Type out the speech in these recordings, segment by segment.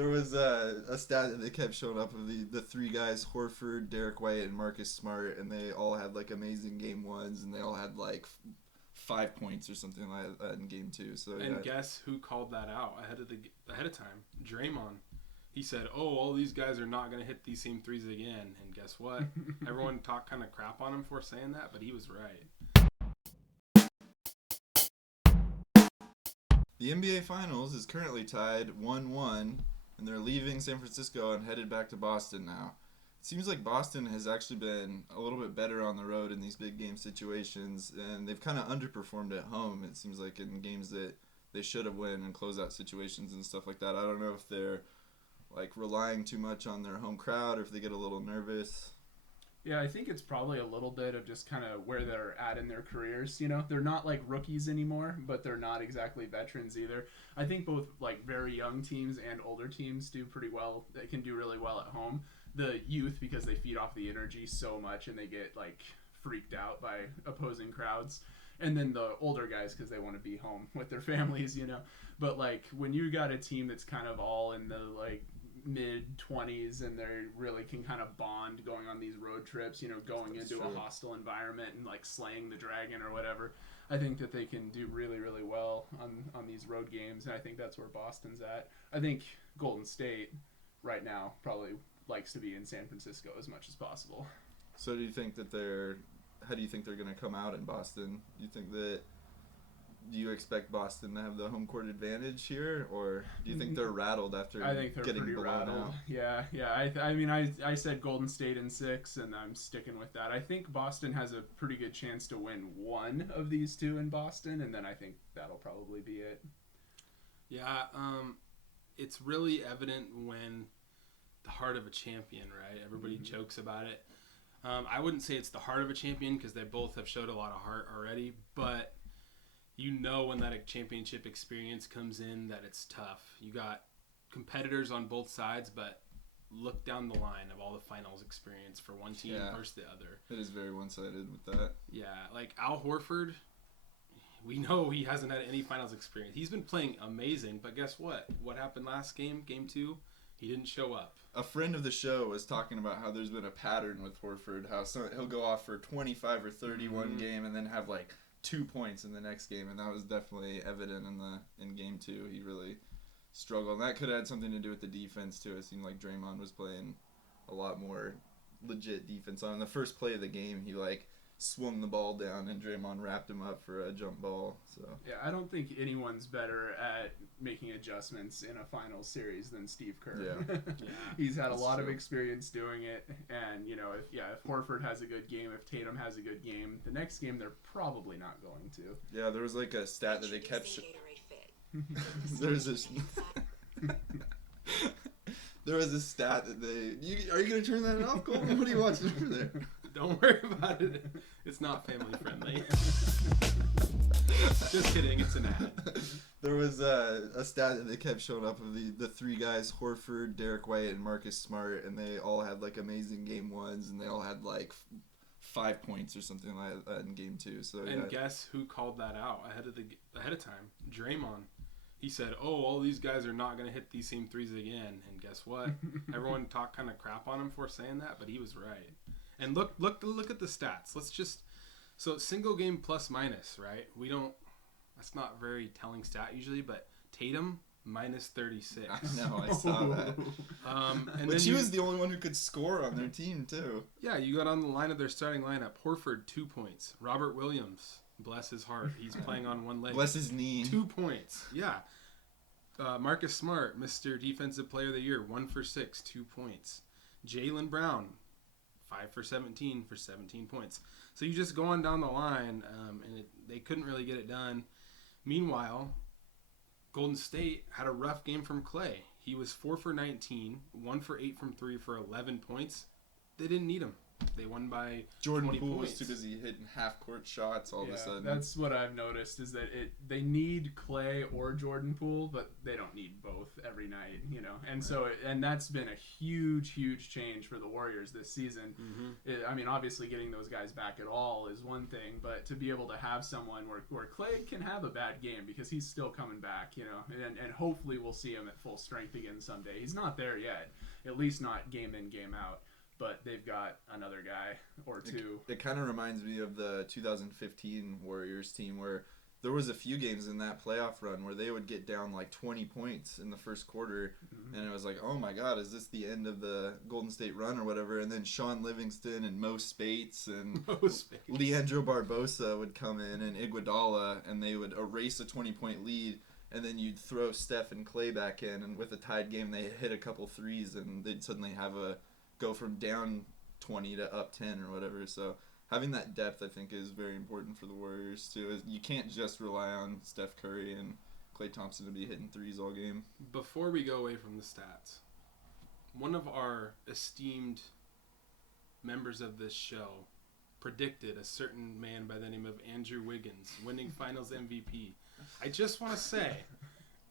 There was a stat that they kept showing up of the three guys, Horford, Derek White, and Marcus Smart, and they all had like amazing game ones, and they all had like 5 points or something like that in game two. So and guess who called that out ahead of time? Draymond. He said, "Oh, all these guys are not going to hit these same threes again." And guess what? Everyone talked kind of crap on him for saying that, but he was right. The NBA Finals is currently tied 1-1, and they're leaving San Francisco and headed back to Boston now. It seems like Boston has actually been a little bit better on the road in these big game situations, and they've kind of underperformed at home. It seems like in games that they should have won and closeout situations and stuff like that. I don't know if they're like relying too much on their home crowd or if they get a little nervous. Yeah, I think it's probably a little bit of just kind of where they're at in their careers. You know, they're not like rookies anymore, but they're not exactly veterans either. I think both like very young teams and older teams do pretty well. They can do really well at home. The youth, because they feed off the energy so much and they get like freaked out by opposing crowds. And then the older guys because they want to be home with their families, you know. But like when you got a team that's kind of all in the like mid-20s and they really can kind of bond going on these road trips, you know, going into a hostile environment and like slaying the dragon or whatever. I think that they can do really, really well on these road games, and I think that's where Boston's at. I think Golden State right now probably likes to be in San Francisco as much as possible. So do you think that how do you think they're going to come out in Boston? Do you expect Boston to have the home court advantage here, or do you think they're rattled after I think they're getting pretty blown rattled. out? Yeah. I mean, I said Golden State in 6, and I'm sticking with that. I think Boston has a pretty good chance to win one of these two in Boston, and then I think that'll probably be it. Yeah, it's really evident when the heart of a champion, right? Everybody jokes about it. I wouldn't say it's the heart of a champion because they both have showed a lot of heart already, but you know when that championship experience comes in that it's tough. You got competitors on both sides, but look down the line of all the finals experience for one team versus the other. It is very one-sided with that. Yeah, like Al Horford, we know he hasn't had any finals experience. He's been playing amazing, but guess what? What happened last game, game 2? He didn't show up. A friend of the show was talking about how there's been a pattern with Horford, how he'll go off for 25 or 30 one game and then have like 2 points in the next game, and that was definitely evident in game 2. He really struggled, and that could have had something to do with the defense too. It seemed like Draymond was playing a lot more legit defense. On the first play of the game, he like swung the ball down, and Draymond wrapped him up for a jump ball. So yeah, I don't think anyone's better at making adjustments in a finals series than Steve Kerr. Yeah. He's had a lot of experience doing it, and you know, if Horford has a good game, if Tatum has a good game, the next game they're probably not going to. Yeah, there was like a stat that they kept. There's this. There was a stat that they. Are you gonna turn that off, Coleton? What are you watching over there? Don't worry about it. It's not family friendly. Just kidding. It's an ad. There was a stat that they kept showing up of the three guys, Horford, Derek White, and Marcus Smart, and they all had like amazing game ones, and they all had like 5 points or something like that in game 2. So guess who called that out ahead of time? Draymond. He said, "Oh, all these guys are not going to hit these same threes again." And guess what? Everyone talked kind of crap on him for saying that, but he was right. And look at the stats. So single game plus minus, right? That's not a very telling stat usually, but Tatum minus 36. I know, I saw that. But she was the only one who could score on their team too. Yeah, you got on the line of their starting lineup. Horford 2 points. Robert Williams, bless his heart, he's playing on one leg. Bless his knee. 2 points. Yeah. Marcus Smart, Mr. Defensive Player of the Year, 1 for 6, 2 points. Jaylen Brown, 5 for 17 for 17 points. So you just go on down the line, and they couldn't really get it done. Meanwhile, Golden State had a rough game from Klay. He was 4 for 19, 1 for 8 from 3 for 11 points. They didn't need him. They won by Jordan 20 Poole points. was too busy hitting half-court shots all of a sudden. That's what I've noticed is that they need Clay or Jordan Poole, but they don't need both every night, you know. And so that's been a huge change for the Warriors this season. Mm-hmm. I mean, obviously getting those guys back at all is one thing, but to be able to have someone where Clay can have a bad game because he's still coming back, you know, and hopefully we'll see him at full strength again someday. He's not there yet, at least not game in, game out. But they've got another guy or two. It kind of reminds me of the 2015 Warriors team where there was a few games in that playoff run where they would get down like 20 points in the first quarter, and it was like, oh my God, is this the end of the Golden State run or whatever? And then Sean Livingston and Mo Spates and Leandro Barbosa would come in and Iguodala, and they would erase a 20-point lead, and then you'd throw Steph and Clay back in, and with a tied game, they hit a couple threes, and they'd suddenly go from down 20 to up 10 or whatever. So having that depth, I think, is very important for the Warriors too. You can't just rely on Steph Curry and Klay Thompson to be hitting threes all game. Before we go away from the stats, one of our esteemed members of this show predicted a certain man by the name of Andrew Wiggins winning Finals MVP. I just want to say,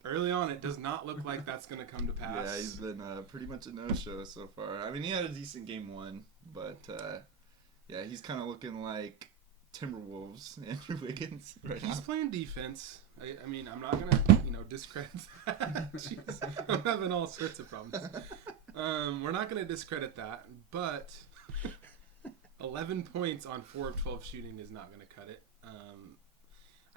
early on, it does not look like that's going to come to pass. Yeah, he's been pretty much a no-show so far. I mean, he had a decent game one, but yeah, he's kind of looking like Timberwolves, Andrew Wiggins right now. He's playing defense. I mean, I'm not going to, discredit that. Jeez, I'm having all sorts of problems. We're not going to discredit that, but 11 points on 4 of 12 shooting is not going to cut it.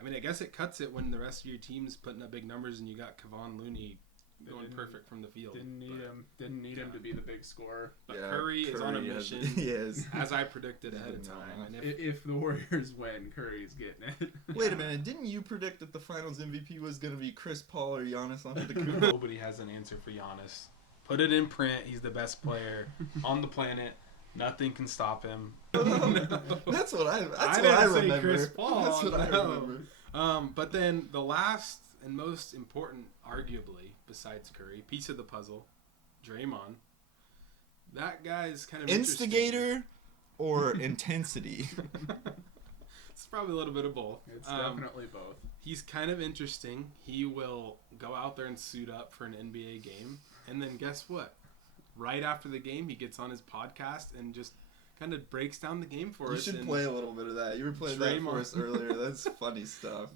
I mean, I guess it cuts it when the rest of your team's putting up big numbers and you got Kevon Looney going perfect from the field. Didn't need him to be the big scorer. But yeah, Curry is on a mission. He is. As I predicted ahead of time. And if the Warriors win, Curry's getting it. Wait a minute. Didn't you predict that the Finals MVP was going to be Chris Paul or Giannis Antetokounmpo? Nobody has an answer for Giannis. Put it in print. He's the best player on the planet. Nothing can stop him. That's what I remember. Chris Paul. That's what I remember. But then the last and most important, arguably, besides Curry, piece of the puzzle, Draymond. That guy's kind of instigator or intensity. It's probably a little bit of both. It's definitely both. He's kind of interesting. He will go out there and suit up for an NBA game, and then guess what? Right after the game, he gets on his podcast and just kind of breaks down the game for us. You should play a little bit of that. You were playing that for us earlier. That's funny stuff.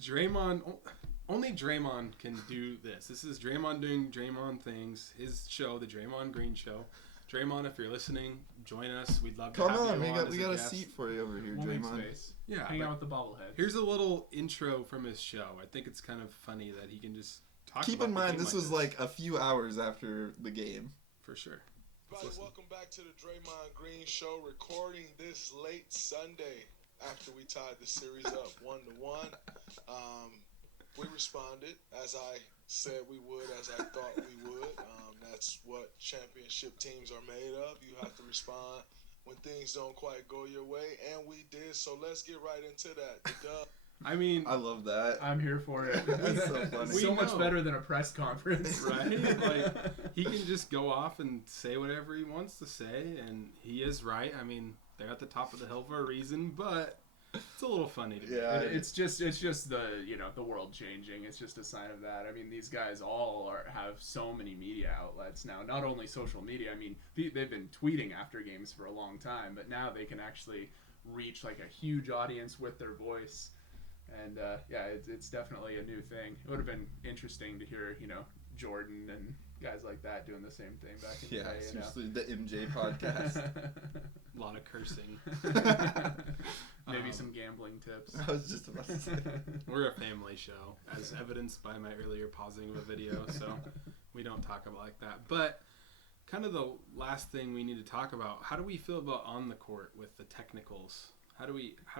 Only Draymond can do this. This is Draymond doing Draymond things. His show, the Draymond Green Show. Draymond, if you're listening, join us. We'd love to have you on. We got a seat for you over here, Draymond. Yeah, hang out with the bobblehead. Here's a little intro from his show. I think it's kind of funny that he can just talk. Keep in mind, this was like a few hours after the game. For sure. Everybody, welcome back to the Draymond Green Show, recording this late Sunday after we tied the series up 1-1. We responded as I said we would, as I thought we would. That's what championship teams are made of. You have to respond when things don't quite go your way, and we did. So let's get right into that. The dub. I mean, I love that. I'm here for it. That's so funny. So much better than a press conference, right? Like, he can just go off and say whatever he wants to say, and he is right. I mean, they're at the top of the hill for a reason, but it's a little funny to me. Yeah, it's just the the world changing. It's just a sign of that. I mean, these guys all have so many media outlets now. Not only social media. I mean, they've been tweeting after games for a long time, but now they can actually reach like a huge audience with their voice. And it's definitely a new thing. It would have been interesting to hear, Jordan and guys like that doing the same thing back in the day. Yeah, especially the MJ podcast. A lot of cursing. Maybe some gambling tips. I was just about to say. We're a family show, as evidenced by my earlier pausing of a video, so we don't talk about like that. But kind of the last thing we need to talk about, how do we feel about on the court with the technicals?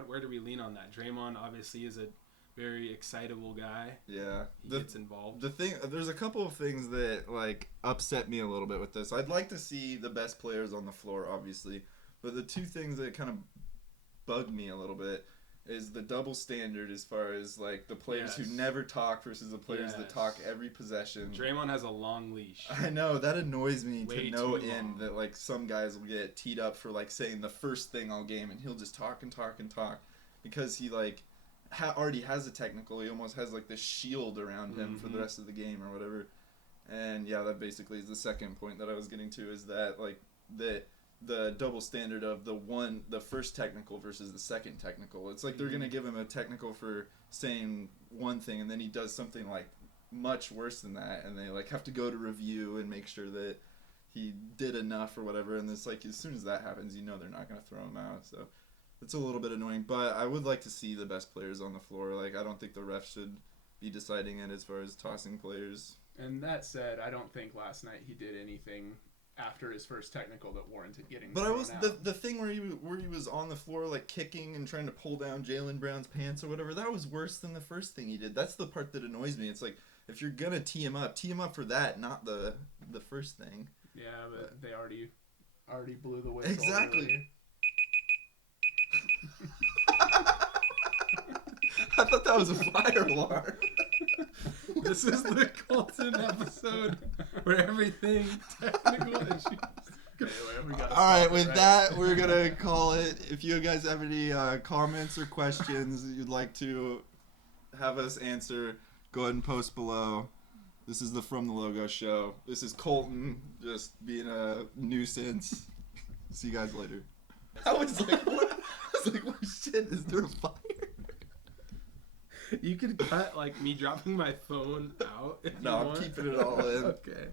Where do we lean on that? Draymond obviously is a very excitable guy. Yeah. He gets involved. There's a couple of things that upset me a little bit with this. I'd like to see the best players on the floor, obviously, but the two things that kind of bugged me a little bit is the double standard as far as like the players who Yes. never talk versus the players that Yes. talk every possession. Draymond has a long leash. I know that annoys me Way to no too end long. that like some guys will get teed up for like saying the first thing all game and he'll just talk and talk and talk because he like already has a technical. He almost has like this shield around him for the rest of the game or whatever. And yeah, that basically is the second point that I was getting to, is that like the double standard of the first technical versus the second technical. It's like they're gonna give him a technical for saying one thing and then he does something like much worse than that, and they like have to go to review and make sure that he did enough or whatever. And it's like as soon as that happens, you know they're not gonna throw him out. So it's a little bit annoying, but I would like to see the best players on the floor. Like I don't think the refs should be deciding it as far as tossing players. And that said, I don't think last night he did anything after his first technical that warranted getting But I thrown was out. the thing where he was on the floor like kicking and trying to pull down Jaylen Brown's pants or whatever. That was worse than the first thing he did. That's the part that annoys me. It's like if you're gonna tee him up for that, not the first thing. Yeah, but they already blew the whistle. Exactly. earlier. I thought that was a fire alarm. This is the Coleton episode where everything technical issues. Anyway, we gotta All right, stop it, with right? that, we're gonna call it. If you guys have any comments or questions you'd like to have us answer, go ahead and post below. This is the From the Logo Show. This is Coleton just being a nuisance. See you guys later. I was like, what? I was like, what shit? Is there a fire? You could cut like me dropping my phone out. If No, you I'm want. keeping it all in. Okay.